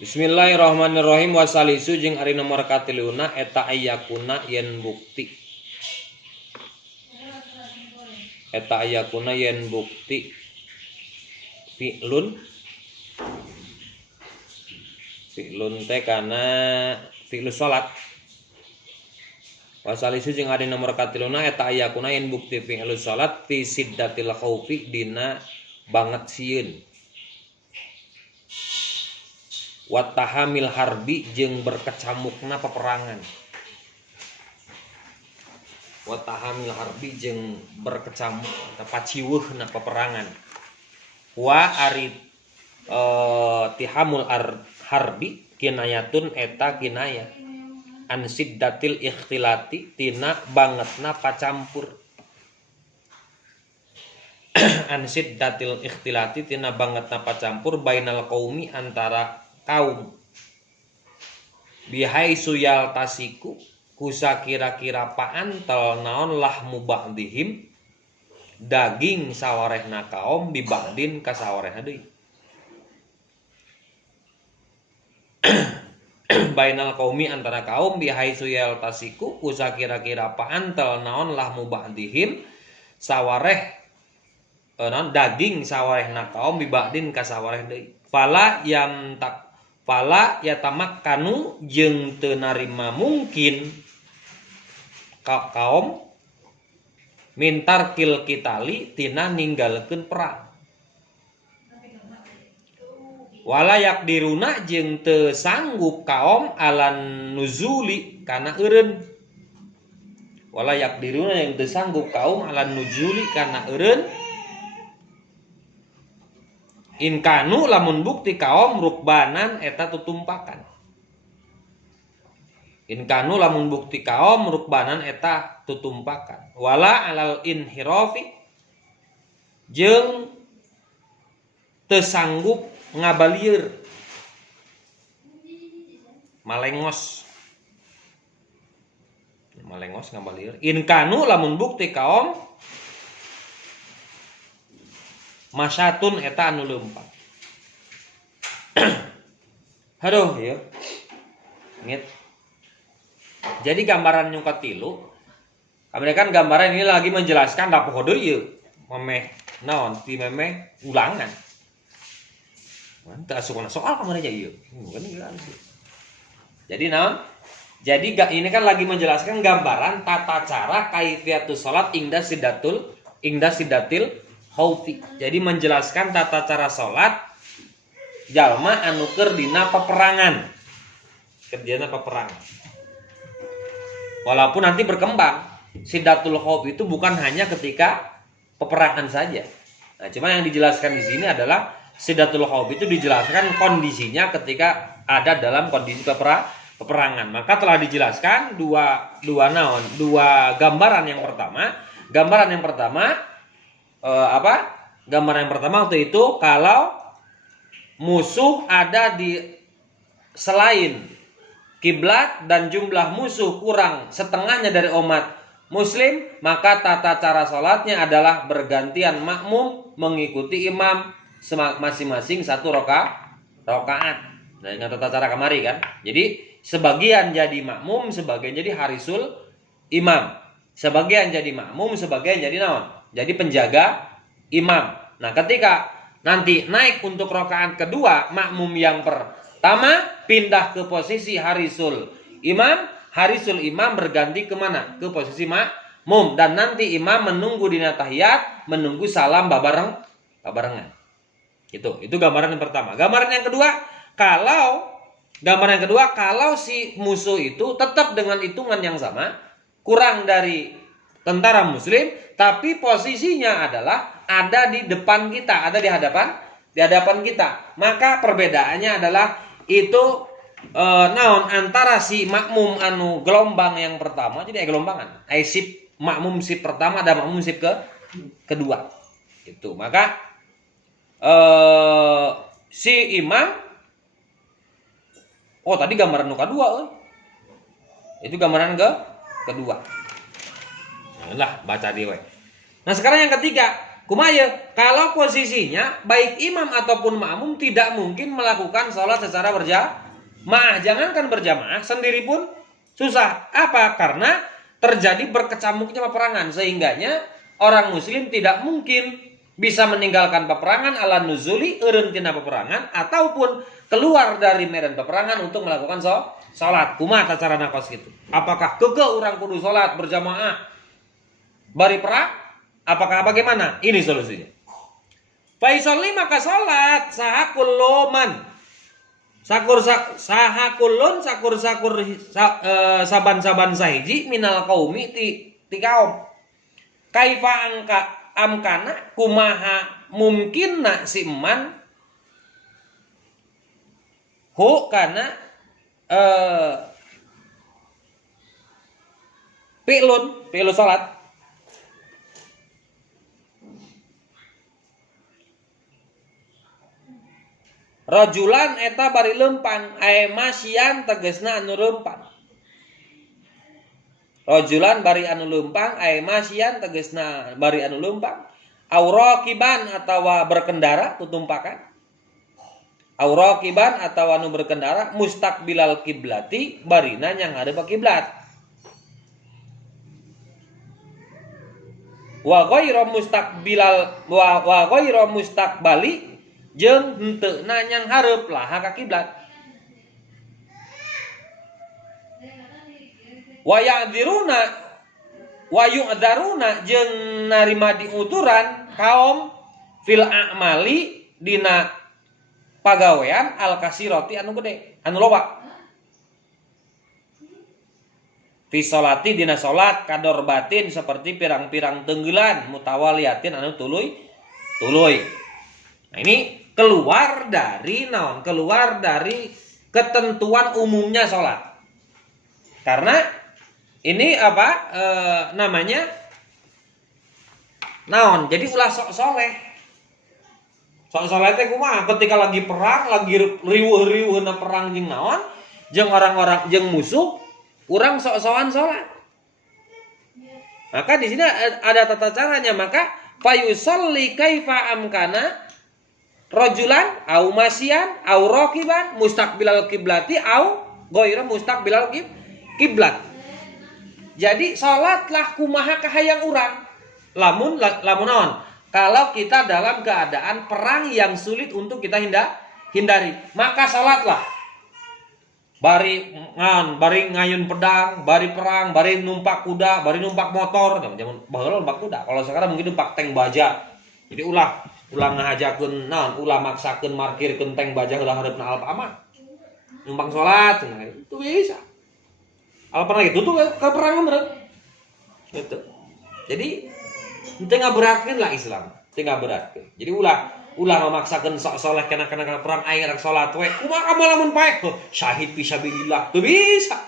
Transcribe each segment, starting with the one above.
Bismillahirrahmanirrahim. Wasalisu jeung ari nomor katiluna eta ayakuna yen bukti. Eta ayakuna yen bukti fi'lun teh kana fi'lu salat. Wasalisu jeung ari nomor katiluna eta ayakuna yen bukti fi'lu salat fi siddatil khaufi dina banget sieun. Watahamil harbi jeung berkecamukna peperangan. Watahamil harbi jeung berkecamuk paciweuhna peperangan. Wa ari tihamul harbi kinayatun eta kinaya an siddatil ikhtilati tina bangetna pacampur. An siddatil ikhtilati tina bangetna pacampur bainal qaumi antara kaum bihai suyal tasiku kusa kira-kira paantel naon lahmu ba'dihim daging sawarehna kaum biba'din ka sawarehna deui. Bainal qaumi antara kaum bihai suyal tasiku kusa kira-kira paantel naon lahmu ba'dihim sawareh naon daging sawarehna kaum biba'din ka sawareh deui. Fala yatamakkanu jeung teu narima mungkin kaum mintarkil kitali tina ninggalkeun perang. Wala yakdiruna jeung teu sanggup kaum alan nuzuli kana eureun. Wala yakdiruna jeung teu sanggup kaum alan nuzuli kana eureun. Inkanu lamun bukti kaum rukbanan eta tutumpakan. Inkanu lamun bukti kaum rukbanan eta tutumpakan. Wala alal inhirafi jeung teu sanggup ngabalieur. Malengos ngabalieur. Inkanu lamun bukti kaum masyatun eta anu leumpang. Aduh ya. Inget. Jadi gambaran nu katilu, kami kan gambaran ini lagi menjelaskan dapoh deui ieu. Memeh naon ti memeh ulangan. Mantap asukna soal kemarin aja ieu. Jadi naon? Jadi ini kan lagi menjelaskan gambaran tata cara kaifiatus salat ingda sidatil khaufi. Jadi menjelaskan tata cara salat jalma anu keur dina peperangan. Kerjana peperangan. Walaupun nanti berkembang, siddatul khauf itu bukan hanya ketika peperangan saja. Nah, cuma yang dijelaskan di sini adalah siddatul khauf itu dijelaskan kondisinya ketika ada dalam kondisi peperangan. Maka telah dijelaskan dua gambaran yang pertama. Gambaran yang pertama waktu itu kalau musuh ada di selain kiblat dan jumlah musuh kurang setengahnya dari umat muslim, maka tata cara salatnya adalah bergantian makmum mengikuti imam masing-masing satu rakaat. Nah, ingat tata cara kamari kan. Jadi sebagian jadi makmum, sebagian jadi harisul imam. Sebagian jadi makmum, sebagian jadi naon? Jadi penjaga imam. Nah, ketika nanti naik untuk rakaat kedua, makmum yang pertama pindah ke posisi harisul imam. Harisul imam berganti kemana? Ke posisi makmum. Dan nanti imam menunggu dina tahiyat, menunggu salam babarengan. Itu gambaran yang pertama. Gambaran yang kedua, kalau si musuh itu tetap dengan hitungan yang sama, kurang dari tentara muslim, tapi posisinya adalah ada di depan kita, ada di hadapan kita. Maka perbedaannya adalah itu antara si makmum anu gelombang yang pertama, jadi gelombangan. Sip makmum sip pertama dan makmum sip kedua. Itu. Maka si imam tadi gambaran nu kedua itu gambaran kedua. Lah baca di we. Nah, sekarang yang ketiga, Kumaya, kalau posisinya baik imam ataupun makmum tidak mungkin melakukan sholat secara berjamaah. Jangankan berjamaah, sendiri pun susah. Apa? Karena terjadi berkecamuknya peperangan. Sehingganya orang muslim tidak mungkin bisa meninggalkan peperangan ala nuzuli, eureun tina peperangan, ataupun keluar dari medan peperangan untuk melakukan sholat. Kumaha carana kos gitu? Apakah keke orang kudu sholat berjamaah bari perang? Apakah bagaimana? Ini solusinya. Faisolli maka sholat sahakulloman. Sahakullun sakur saban-saban sahiji minal qaumi ti kaum. Kaifa amkana kumaha mungkinna si eman hu kana fi'lun salat. Rajulan eta bari lempang masyian tegesna anu lempang. Rajulan bari anu lempang masyian tegesna bari anu lempang. Auraqiban atawa berkendara tutumpakan. Auraqiban atawa anu berkendara mustaqbilal kiblati barina yang ada ke kiblat. Wa ghairu mustaqbali jeung henteu nanyang hareup laha ka kiblat. Wa yu'dzaruna jeung narima diuturan kaum fil a'mali dina pagawean al kasirati anu gede, anu loba. Fi sholati dina salat kador batin seperti pirang-pirang tenggelan mutawaliatin anu tuluy. Nah, ini keluar dari naon? Keluar dari ketentuan umumnya sholat. Karena ini apa namanya? Naon? Jadi ulah sok soleh. Sok soleh teh kumaha? Ketika lagi perang, lagi riweuh-riweuhna perang jeung naon? Jeung orang-orang jeung musuh, urang sok-sokan sholat. Maka di sini ada tata caranya. Maka fayusalli kaifa amkana rajulan au masyian au raqiban mustaqbilal kiblati au ghairu mustaqbilal kiblat. Jadi salatlah kumaha kahayang urang. Lamun naon? Kalau kita dalam keadaan perang yang sulit untuk kita hindari, maka salatlah. Bari ngayun pedang, bari perang, bari numpak kuda, bari numpak motor, jangan baheula numpak kuda. Kalau sekarang mungkin numpak tank baja. Jadi ulah ngahajakeun naon, ulah maksakeun markirkeun tank baja heula hareupna Alfamart. Numpang salat cenah itu bisa. Alfamart gitu tuh ke perang bener. Gitu. Jadi teu ngaberatkeun lah Islam, teu ngaberatkeun. Jadi ulah memaksakeun sok saleh kana perang air salat we. Kumaha kamu lamun paek? Syahid fisabilillah. Teu bisa.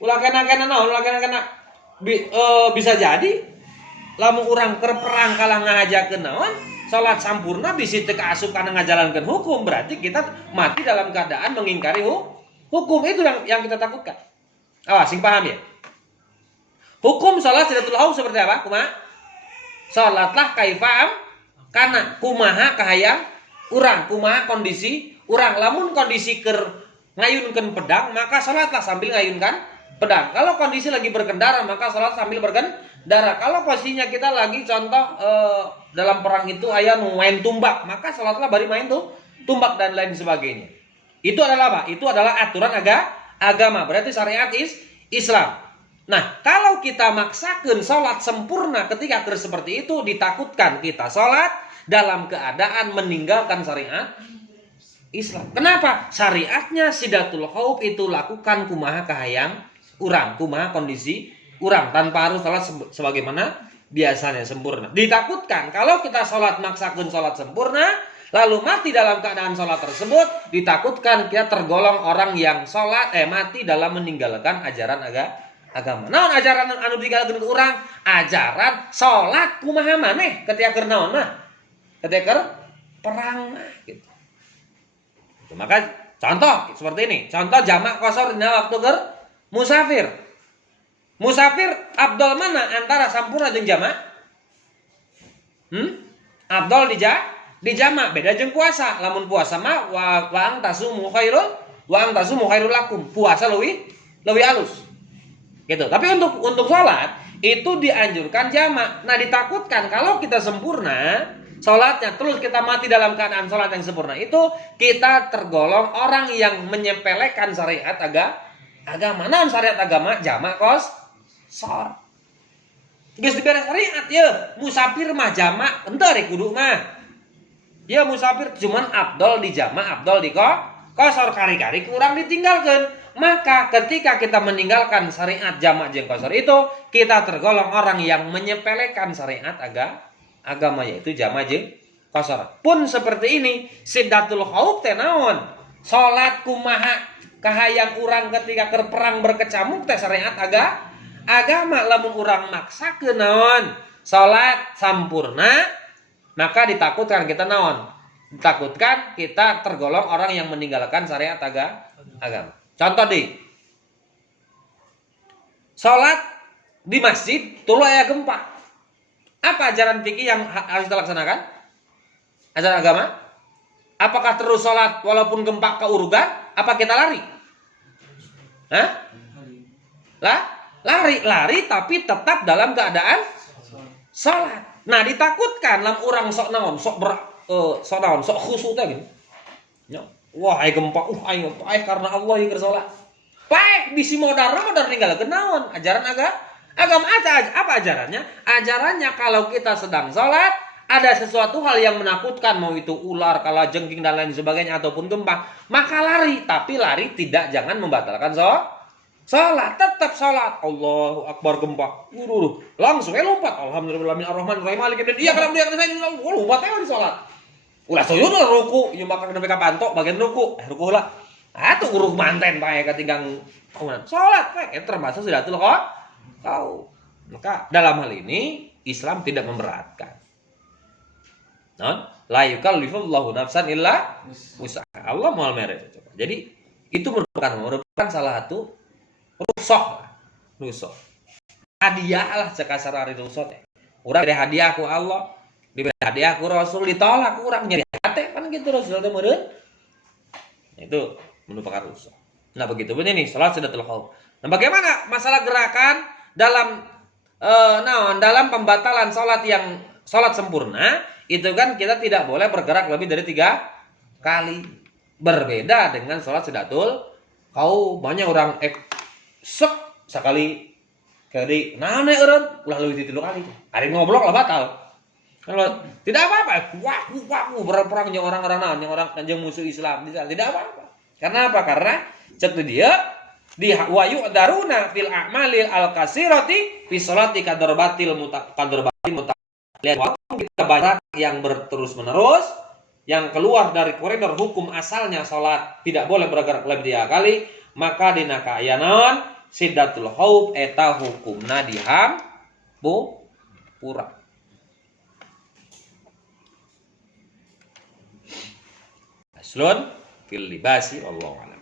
Ulah kana naon, ulah kana bisa jadi lamun urang keur perang kalah ngahajakeun naon? Salat sampurna bisi teu kaasup kana ngajalankeun hukum, berarti kita mati dalam keadaan mengingkari hukum. Itu yang kita takutkan. Awas sing paham ya. Hukum salat sidatul haus seperti apa? Kumaha? Salatlah kaifam kana kumaha kahayang urang, kumaha kondisi urang. Lamun kondisi keur ngayunkeun pedang, maka salatlah sambil ngayunkan pedang. Kalau kondisi lagi berkendara, maka salat sambil berkendara. Kalau posisinya kita lagi contoh dalam perang itu aya nu main tumbak, maka salatlah bari main tuh tumbak dan lain sebagainya. Itu adalah apa? Itu adalah aturan agama, berarti syariat Islam. Nah, kalau kita maksakeun salat sempurna ketika seperti itu, ditakutkan kita salat dalam keadaan meninggalkan syariat Islam. Kenapa? Syariatnya sidatul khauf itu lakukan kumaha kahayang urang, kumaha kondisi urang, tanpa harus salat sebagaimana biasanya sempurna. Ditakutkan kalau kita salat maksakeun salat sempurna lalu mati dalam keadaan salat tersebut, ditakutkan kita tergolong orang yang salat mati dalam meninggalkan ajaran agama. Naon ajaran anu digalkeun ku urang? Ajaran salat kumaha maneh ketika keur naon mah? Ketika perang mah gitu. Maka contoh seperti ini, contoh jamak qashar dina waktu keur musafir. Musafir afdal mana antara sampurna jeung jamak? Abdol di jamak beda jeung puasa. Lamun puasa mah wa antasumu khairul lakum. Puasa leuwih alus. Gitu. Tapi untuk salat itu dianjurkan jamak. Nah, ditakutkan kalau kita sempurna salatnya terus kita mati dalam keadaan salat yang sempurna, itu kita tergolong orang yang menyepelekan syariat agama. Naon syariat agama? Jamak qashar. Geus dibere syariat ya, musafir mah jamak henteu rek kudu mah. Ya musafir cuman afdol di jamak, afdol di qashar, kari-kari kurang ditinggalkeun. Maka ketika kita meninggalkan syariat jamak jeung qashar itu, kita tergolong orang yang menyepelekan syariat agama, yaitu jamak jeung qashar. Pun seperti ini, siddatul khauf teh naon? Salat kumaha kahayang urang ketika keur perang berkecamuk teh syariat agama. Lamun urang maksakeun naon? Salat sampurna, maka ditakutkan kita naon? Ditakutkan kita tergolong orang yang meninggalkan syariat agama. Contoh salat di masjid tuluy aya gempa. Apa ajaran fikih yang harus kita laksanakan? Ajaran agama? Apakah terus salat walaupun gempa keurugan? Apa kita lari? Hah? Lari tapi tetap dalam keadaan salat. Nah, ditakutkan lam urang sok naon, sok khusyuk teh gini. Ya. Wah, ai gempa, ai karena Allah ieu keur salat. Paek bisi modar ninggalkeun naon? Ajaran agama apa ajarannya? Ajarannya kalau kita sedang salat ada sesuatu hal yang menakutkan, mau itu ular, kalajengking dan lain sebagainya ataupun gempa, maka lari. Tapi lari jangan membatalkan salat, tetap salat. Allahu akbar gempa. Langsung lompat. Alhamdulillahirabbil alamin maliki yaumiddin. Iya kalau dia saya lompat di salat. Ulah soyun ruku, ieu maka nepi ka bantok bagian ruku. Ruku lah. Atuh urug manten bae katinggang salat we termasuk sidatul khauf. Maka dalam hal ini Islam tidak memberatkan. Non, la yukallifullahu nafsan illa wus'aha. Allah moal mere. Jadi itu merupakan salah satu rusuh. Hadiah lah cekasar hari rusuh teh. Urang diberi hadiah ku Allah, diberi hadiah ku Rasul, ditolak urang nyeri hate kan gitu Rasul teh meureun. Itu merupakan rusuh. Nah, begitu pun ini salat sidatul khauf. Nah, bagaimana masalah gerakan dalam dalam pembatalan salat sempurna? Itu kan kita tidak boleh bergerak lebih dari 3 kali. Berbeda dengan salat sidatul khauf. Banyak orang sekali kali nane eureun ulah leuwih 3 kali. Ari ngoblok lah batal. Kalau tidak apa-apa, waku berperang jeung orang-orang naon, jeung musuh Islam tidak apa-apa. Karena apa? Karena cek dia di wayu daruna fil a'malil al-kasirati fi sholati kadarbatil lihat waktu kita banyak yang berterus-menerus yang keluar dari koridor hukum asalnya salat tidak boleh bergerak lebih 3 kali, maka dina kaayanan siddatul khauf eta hukumna pura. Aslun fil libasi wallahu a'lam.